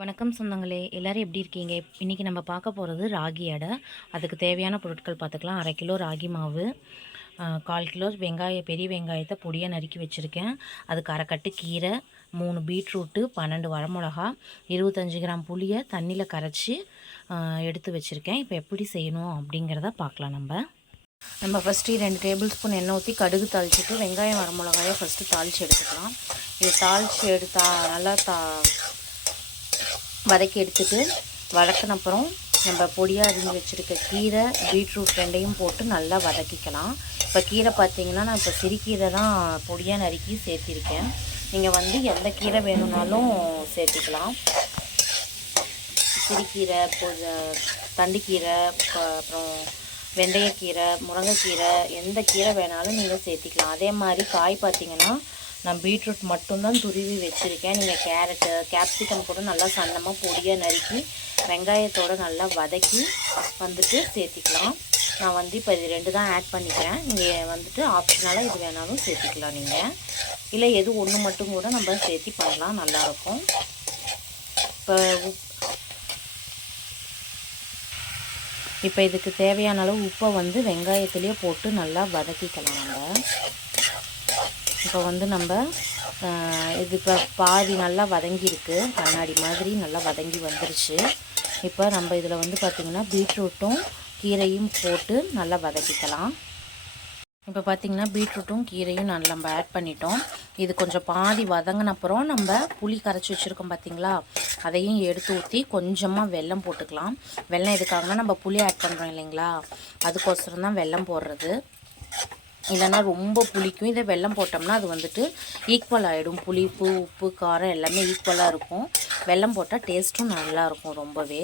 வணக்கம் சொந்தங்களே, எல்லாரும் எப்படி இருக்கீங்க? இன்றைக்கி நம்ம பார்க்க போகிறது ராகி அடை. அதுக்கு தேவையான பொருட்கள் பார்த்துக்கலாம். 1/2 கிலோ ராகி மாவு, 1/4 கிலோ பெரிய வெங்காயத்தை பொடியாக நறுக்கி வச்சுருக்கேன். அதுக்கு 1/2 கட்டு கீரை, 3 பீட்ரூட்டு, 12 வரமிளகா, 25 கிராம் புளியை தண்ணியில் கரைச்சி எடுத்து வச்சுருக்கேன். இப்போ எப்படி செய்யணும் அப்படிங்கிறத பார்க்கலாம். நம்ம ஃபஸ்ட்டு 2 டேபிள் ஸ்பூன் எண்ணெய் ஊற்றி கடுகு தாளிச்சிட்டு வெங்காயம் வரமிளகாயை ஃபஸ்ட்டு தாளித்து எடுத்துக்கலாம். இது தாளித்து எடுத்தா நல்லா வதக்கி எடுத்துட்டு வதக்கின அப்புறம் நம்ம பொடியாக அரிஞ்சு வச்சுருக்க கீரை, பீட்ரூட் ரெண்டையும் போட்டு நல்லா வதக்கிக்கலாம். இப்போ கீரை பார்த்திங்கன்னா நான் இப்போ சிறுகீரை தான் பொடியாக நறுக்கி சேர்த்திருக்கேன். நீங்கள் எந்த கீரை வேணும்னாலும் சேர்த்துக்கலாம். சிறுகீரை, தண்டுக்கீரை, அப்புறம் வெந்தயக்கீரை, முருங்கைக்கீரை, எந்த கீரை வேணாலும் நீங்கள் சேர்த்திக்கலாம். அதே மாதிரி காய் பார்த்திங்கன்னா நான் பீட்ரூட் மட்டும்தான் துருவி வச்சுருக்கேன். நீங்கள் கேரட்டு, கேப்சிகம் கூட நல்லா சன்னமாக பொடியாக நறுக்கி வெங்காயத்தோடு நல்லா வதக்கி சேர்த்திக்கலாம். நான் இப்போ இது 2 தான் ஆட் பண்ணிக்கிறேன். நீங்கள் ஆப்ஷனலாக இது வேணாலும் சேர்த்திக்கலாம். நீங்கள் இல்லை எது ஒன்று மட்டும் கூட நம்ம சேர்த்தி பண்ணலாம், நல்லாயிருக்கும். இப்போ இதுக்கு தேவையான அளவு உப்பை வெங்காயத்துலேயே போட்டு நல்லா வதக்கிக்கலாம். இப்போ நம்ம இது இப்போ பாதி நல்லா வதங்கியிருக்கு, கண்ணாடி மாதிரி நல்லா வதங்கி வந்துருச்சு. இப்போ நம்ம இதில் பார்த்திங்கன்னா பீட்ரூட்டும் கீரையும் போட்டு நல்லா வதக்கிக்கலாம். இப்போ பார்த்திங்கன்னா பீட்ரூட்டும் கீரையும் நல்லா நம்ம ஆட் பண்ணிட்டோம். இது கொஞ்சம் பாதி வதங்கின அப்புறம் நம்ம புளி கரைச்சி வச்சுருக்கோம் பார்த்திங்களா, அதையும் எடுத்து ஊற்றி கொஞ்சமாக வெல்லம் போட்டுக்கலாம். வெல்லம் எதுக்காகனா நம்ம புளி ஆட் பண்ணுறோம் இல்லைங்களா, அதுக்கோசரம் தான் வெல்லம் போடுறது. இல்லைன்னா ரொம்ப புளிக்கும். இதை வெல்லம் போட்டோம்னா அது ஈக்குவல் ஆகிடும். புளிப்பு, உப்பு, காரம் எல்லாமே ஈக்குவலாக இருக்கும். வெல்லம் போட்டால் டேஸ்ட்டும் நல்லாயிருக்கும் ரொம்பவே.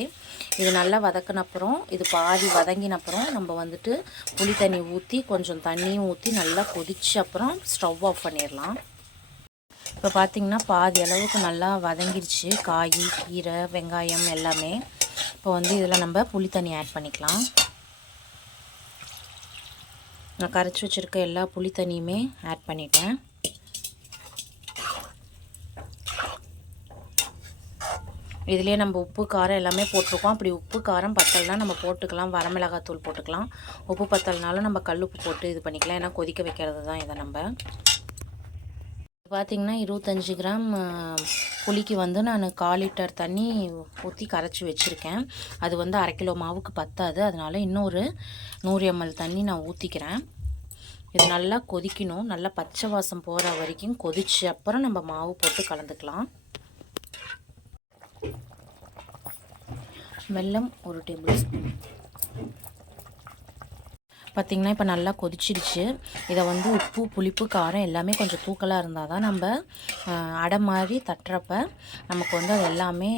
இது நல்லா வதக்கின அப்புறம், இது பாதி வதங்கின அப்புறம் நம்ம புளி தண்ணி ஊற்றி கொஞ்சம் தண்ணியும் ஊற்றி நல்லா கொதிச்ச அப்புறம் ஸ்டவ் ஆஃப் பண்ணிடலாம். இப்போ பார்த்திங்கன்னா பாதி அளவுக்கு நல்லா வதங்கிருச்சு காய், கீரை, வெங்காயம் எல்லாமே. இப்போ இதில் நம்ம புளி தண்ணி ஆட் பண்ணிக்கலாம். நான் கரைச்சி வச்சுருக்க எல்லா புளி தண்ணியுமே ஆட் பண்ணிட்டேன். இதுலேயே நம்ம உப்பு, காரம் எல்லாமே போட்டிருக்கோம். அப்படி உப்பு, காரம் பத்தலைனா நம்ம போட்டுக்கலாம், வரமிளகாத்தூள் போட்டுக்கலாம். உப்பு பத்தலைனாலும் நம்ம கல்லுப்பு போட்டு இது பண்ணிக்கலாம். ஏன்னா கொதிக்க வைக்கிறது தான் இதை. நம்ம பார்த்திங்கன்னா 25 கிராம் புளிக்கு நான் 1/4 லிட்டர் தண்ணி ஊற்றி கரைச்சி வச்சுருக்கேன். அது 1/2 கிலோ மாவுக்கு பத்தாது. அதனால் இன்னொரு 100 ml தண்ணி நான் ஊற்றிக்கிறேன். இது நல்லா கொதிக்கணும். நல்லா பச்சை வாசம் போகிற வரைக்கும் கொதிச்சு அப்புறம் நம்ம மாவு போட்டு கலந்துக்கலாம். வெல்லம் 1 டேபிள் ஸ்பூன். பார்த்திங்கன்னா இப்போ நல்லா கொதிச்சிடுச்சு. இதை உப்பு, புளிப்பு, காரம் எல்லாமே கொஞ்சம் தூக்கலாக இருந்தால் தான் நம்ம அடை மாதிரி தட்டுறப்ப நமக்கு அது எல்லாமே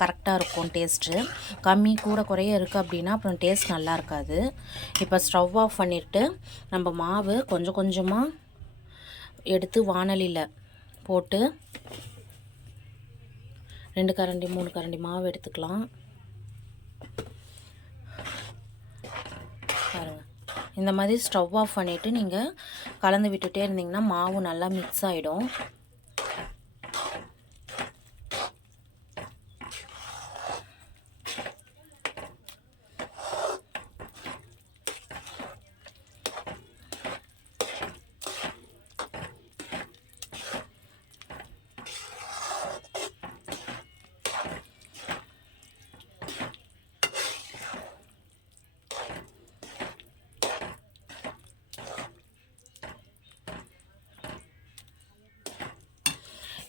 கரெக்டாக இருக்கும். டேஸ்ட்டு கம்மி கூட குறைய இருக்குது அப்படின்னா அப்புறம் டேஸ்ட் நல்லா இருக்காது. இப்போ ஸ்டவ் ஆஃப் பண்ணிவிட்டு நம்ம மாவு கொஞ்சம் கொஞ்சமாக எடுத்து வாணலியில் போட்டு 2 கரண்டி 3 கரண்டி மாவு எடுத்துக்கலாம். பாருங்கள், இந்த மாதிரி ஸ்டவ் ஆஃப் பண்ணிவிட்டு நீங்கள் கலந்து விட்டுட்டே இருந்தீங்கன்னா மாவு நல்லா மிக்ஸ் ஆகிடும்.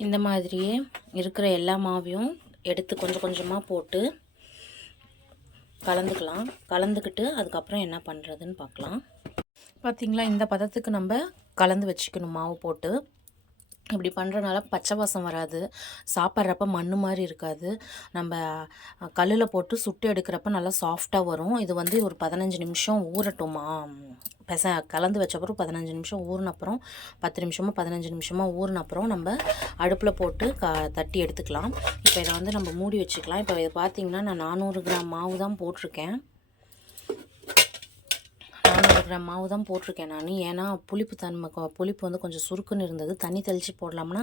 இந்த மாதிரியே இருக்கிற எல்லா மாவையும் எடுத்து கொஞ்சம் கொஞ்சமாக போட்டு கலந்துக்கலாம். கலந்துக்கிட்டு அதுக்கப்புறம் என்ன பண்ணுறதுன்னு பார்க்கலாம். பார்த்திங்களா, இந்த பதத்துக்கு நம்ம கலந்து வச்சுக்கணும் மாவு போட்டு. இப்படி பண்ணுறனால பச்சை வாசம் வராது, சாப்பிட்றப்ப மண் மாதிரி இருக்காது. நம்ம கல்லில் போட்டு சுட்டு எடுக்கிறப்ப நல்லா சாஃப்டாக வரும். இது ஒரு 15 நிமிஷம் ஊறட்டுமா, கலந்து வச்சப்பறம் 15 நிமிஷம் ஊறின அப்புறம் 10 நிமிஷமோ 15 நிமிஷமோ ஊறின அப்புறம் நம்ம அடுப்பில் போட்டு தட்டி எடுத்துக்கலாம். இப்போ இதை நம்ம மூடி வச்சுக்கலாம். இப்போ இதை பார்த்திங்கன்னா நான் 400 கிராம் மாவு தான் போட்டிருக்கேன். 400 400 கிராம் மாவு தான் போட்டிருக்கேன் நான். ஏன்னா புளிப்பு வந்து கொஞ்சம் சுருக்குன்னு இருந்தது. தண்ணி தெளித்து போடலாம்னா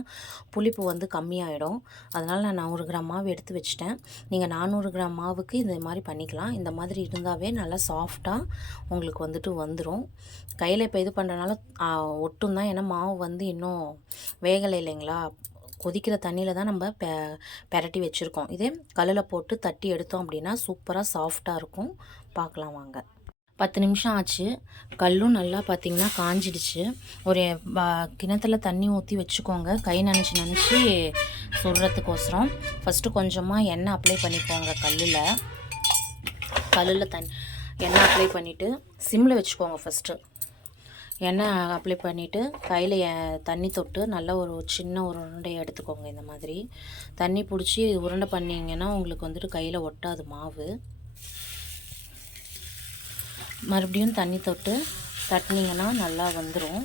புளிப்பு வந்து கம்மியாயிடும். அதனால் நான் 100 கிராம் மாவு எடுத்து வச்சுட்டேன். நீங்கள் 400 கிராம் மாவுக்கு இந்த மாதிரி பண்ணிக்கலாம். இந்த மாதிரி இருந்தாவே நல்லா சாஃப்டாக உங்களுக்கு வந்துட்டு வந்துடும். கையில் இப்போ இது பண்ணுறதுனால ஒட்டும் தான். ஏன்னா மாவு வந்து இன்னும் வேகலை இல்லைங்களா. கொதிக்கிற தண்ணியில் தான் நம்ம பெரட்டி வச்சுருக்கோம். இதே கல்லில் போட்டு தட்டி எடுத்தோம் அப்படின்னா சூப்பராக சாஃப்டாக இருக்கும். பார்க்கலாம் வாங்க. 10 நிமிஷம் ஆச்சு. கல்லும் நல்லா பார்த்திங்கன்னா காஞ்சிடுச்சு. ஒரு கிணத்துல தண்ணி ஊற்றி வச்சுக்கோங்க. கை நனைச்சி சுடுறதுக்கோசரம். ஃபஸ்ட்டு கொஞ்சமாக எண்ணெய் அப்ளை பண்ணிக்கோங்க. கல்லில் எண்ணெய் அப்ளை பண்ணிவிட்டு சிம்மில் வச்சுக்கோங்க. ஃபஸ்ட்டு எண்ணெய் அப்ளை பண்ணிவிட்டு கையில் தண்ணி தொட்டு நல்லா ஒரு சின்ன ஒரு உருண்டையை எடுத்துக்கோங்க. இந்த மாதிரி தண்ணி பிடிச்சி உருண்டை பண்ணிங்கன்னா உங்களுக்கு வந்துட்டு கையில் ஒட்டாது மாவு. மறுபடியும் தண்ணி தொட்டு தட்டினீங்கன்னா நல்லா வந்துடும்.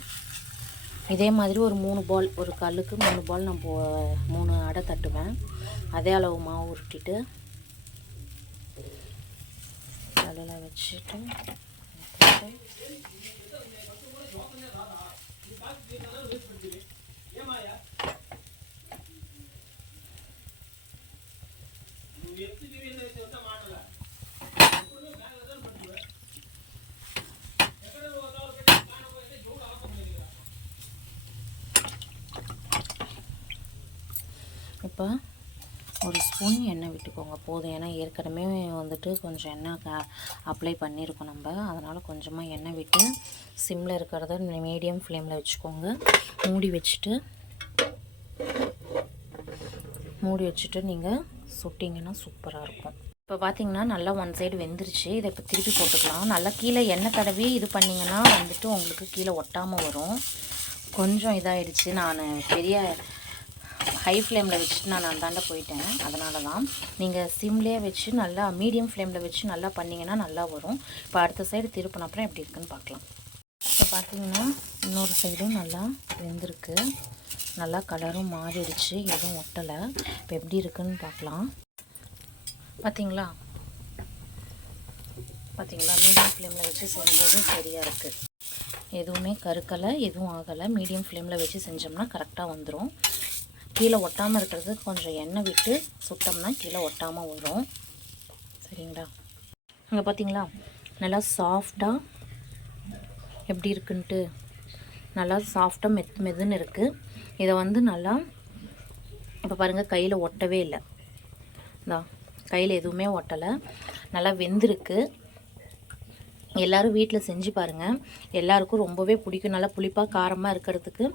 இதே மாதிரி ஒரு 3 பால், ஒரு கல்லுக்கு 3 பால் நான் 3 அடை தட்டுவேன். அதே அளவு மாவு உருட்டிட்டு கல்லில் வச்சுட்டு இப்போ ஒரு ஸ்பூன் எண்ணெய் விட்டுக்கோங்க போதும். ஏன்னா ஏற்கனவே வந்துட்டு கொஞ்சம் எண்ணெய் அப்ளை பண்ணியிருக்கோம் நம்ம. அதனால் கொஞ்சமாக எண்ணெய் விட்டு சிம்மில் இருக்கிறத மீடியம் ஃப்ளேமில் வச்சுக்கோங்க. மூடி வச்சுட்டு நீங்கள் சுட்டிங்கன்னா சூப்பராக இருக்கும். இப்போ பார்த்தீங்கன்னா நல்லா ஒன் சைடு வெந்துருச்சு. இதை இப்போ திருப்பி போட்டுக்கலாம். நல்லா கீழே எண்ணெய் தடவி இது பண்ணிங்கன்னா வந்துட்டு உங்களுக்கு கீழே ஒட்டாமல் வரும். கொஞ்சம் இதாகிடுச்சு. நான் பெரிய ஹை ஃப்ளேமில் வச்சுட்டு நான் அந்தாண்ட போயிட்டேன். அதனால தான் நீங்கள் சிம்லேயே வச்சு நல்லா மீடியம் ஃப்ளேமில் வச்சு நல்லா பண்ணிங்கன்னா நல்லா வரும். இப்போ அடுத்த சைடு திருப்பின அப்புறம் எப்படி இருக்குன்னு பார்க்கலாம். இப்போ பார்த்தீங்கன்னா இன்னொரு சைடும் நல்லா வெந்திருக்கு. நல்லா கலரும் மாறிடுச்சு, எதுவும் ஒட்டலை. இப்போ எப்படி இருக்குன்னு பார்க்கலாம். பார்த்தீங்களா மீடியம் ஃப்ளேமில் வச்சு செஞ்சது சரியாக இருக்குது. எதுவுமே கருக்கலை, எதுவும் ஆகலை. மீடியம் ஃப்ளேமில் வச்சு செஞ்சோம்னா கரெக்டாக வந்துடும். கீழே ஒட்டாமல் இருக்கிறது கொஞ்சம் எண்ணெய் விட்டு சுட்டோம்னா கீழே ஒட்டாமல் வரும். சரிங்களா. அங்கே பார்த்தீங்களா நல்லா சாஃப்டாக எப்படி இருக்குன்ட்டு. நல்லா சாஃப்டாக மெதுன்னு இருக்குது. இதை வந்து நல்லா இப்போ பாருங்கள் கையில் ஒட்டவே இல்லை. கையில் எதுவுமே ஒட்டலை. நல்லா வெந்திருக்கு. எல்லோரும் வீட்டில் செஞ்சு பாருங்கள். எல்லாருக்கும் ரொம்பவே பிடிக்கும். நல்லா புளிப்பாக காரமாக இருக்கிறதுக்கு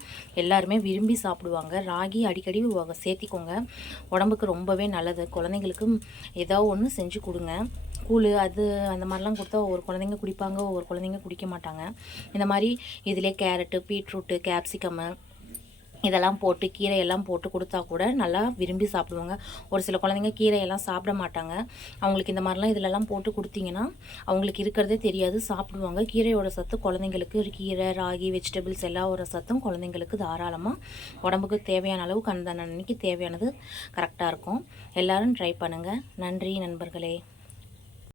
எல்லாருமே விரும்பி சாப்பிடுவாங்க. ராகி அடிக்கடி சேர்த்திக்கோங்க. உடம்புக்கு ரொம்பவே நல்லது. குழந்தைங்களுக்கு ஏதாவது ஒன்று செஞ்சு கொடுங்க. கூழ் அது அந்த மாதிரிலாம் கொடுத்தா ஒவ்வொரு குழந்தைங்க குடிப்பாங்க, ஒவ்வொரு குழந்தைங்க குடிக்க மாட்டாங்க. இந்த மாதிரி இதிலே கேரட்டு, பீட்ரூட்டு, கேப்சிகம்மு இதெல்லாம் போட்டு கீரையெல்லாம் போட்டு கொடுத்தா கூட நல்லா விரும்பி சாப்பிடுவாங்க. ஒரு சில குழந்தைங்க கீரையெல்லாம் சாப்பிட மாட்டாங்க. அவங்களுக்கு இந்த மாதிரிலாம் இதிலெல்லாம் போட்டு கொடுத்தீங்கன்னா அவங்களுக்கு இருக்கிறதே தெரியாது, சாப்பிடுவாங்க. கீரையோட சத்து குழந்தைங்களுக்கு, கீரை, ராகி, வெஜிடபிள்ஸ் எல்லாரோட சத்தும் குழந்தைங்களுக்கு தாராளமாக உடம்புக்கு தேவையான அளவுக்கு அந்த அன்னைக்கு தேவையானது கரெக்டாக இருக்கும். எல்லோரும் ட்ரை பண்ணுங்கள். நன்றி நண்பர்களே.